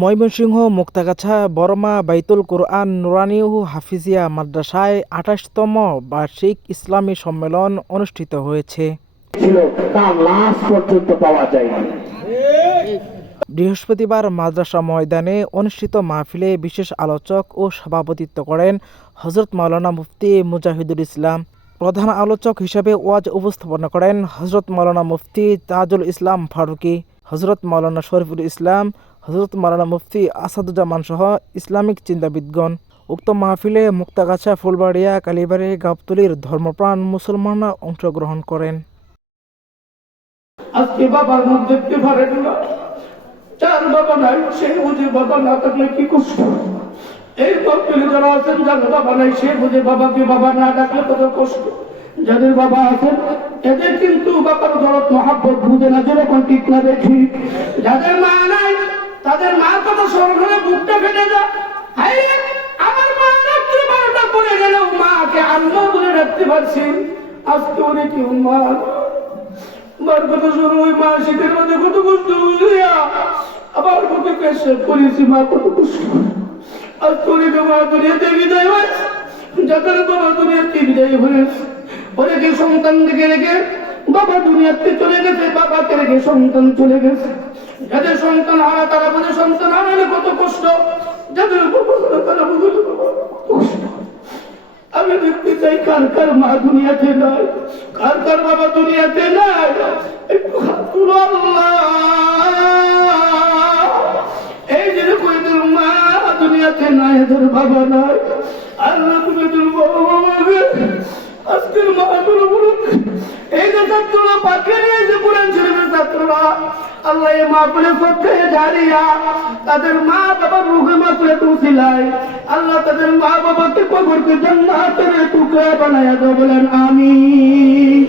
ময়মনসিংহ মুক্তাগাছা বড়মা বাইতুল কোরআন নুরানি ও হাফিজিয়া মাদ্রাসায় ২৮তম বার্ষিক ইসলামী সম্মেলন অনুষ্ঠিত হয়েছে। বৃহস্পতিবার মাদ্রাসা ময়দানে অনুষ্ঠিত মাহফিলে বিশেষ আলোচক ও সভাপতিত্ব করেন হযরত মাওলানা মুফতি মুজাহিদুল ইসলাম। প্রধান আলোচক হিসেবে ওয়াজ উপস্থাপনা করেন হযরত মাওলানা মুফতি তাজুল ইসলাম ফারুকি, হযরত মাওলানা শরীফুল ইসলাম, হযরত মাওলানা মুফতি আসাদুজ্জামান সহ ইসলামিক চিন্তাবিদগণ। উক্ত মাহফিলে মুক্তাগাছা, ফুলবাড়িয়া, কালীবাড়ি, গাবতলীর ধর্মপ্রাণ মুসলমানরা অংশগ্রহণ করেন। আজকে বাবার মুখ দেখতে পারেন না, যার বাবা নাই সে বুঝে বাবা না থাকলে কি কষ্ট। এই তকলিফে যারা আছেন, যার বাবা নাই সে বুঝে বাবাকে বাবা না ডাকলে কত কষ্ট। যাদের বাবা আছেন এদের কিন্তু বাবার দরদ মহাব্বত বুঝে না, যেরকম ঠিক না দেখি। যাদের মা নাই তাদের মা কত স্মরণ হলে বুকটা ফেটে যায়। আমার মা রাত্রে 12টা পড়ে গেলেও মাকে আম্মা বলে ডাকতে পারছি। আজকে অনেকে মা মার কথা শুরু, ওই মা শীতের মধ্যে কত কষ্ট বুঝলিয়া আবার কত পেশা করেছি, মা কত কষ্ট। আজকে অনেকে মা দুনিয়াতে বিদায় হয়েছে, যাদের বাবা দুনিয়াতে বিদায় হয়েছে। অনেকে সন্তান দেখে রেখে বাবা দুনিয়াতে চলে গেছে, বাবাকে রেখে সন্তান চলে গেছে। যাদের সন্তান হারা তারা বলে সন্তান হারালে কত কষ্ট, যাদের তারা বলে কষ্ট। আমি দেখতে চাই কার কার মা দুনিয়াতে নাই, কার কার বাবা দুনিয়াতে নাই। একটু হাত তুলো আল্লাহ। এই যে এদের মা দুনিয়াতে নাই, এদের বাবা নাই, আল্লাহ তুমি এদের বাবা বাবাকে আজকের মাগুলো বলুন। এই যে ছাত্ররা পাঠিয়ে নিয়েছে কোরআন শরীফের ছাত্ররা, আল্লাহ এই মা বলে সত্যি জারিয়া তাদের মা বাবার রুহে মাত্রে তুছিলাই, আল্লাহ তাদের মা বাবাকে কবরকে জান্নাতের টুকরা বানায়া দাও, বলেন আমিন।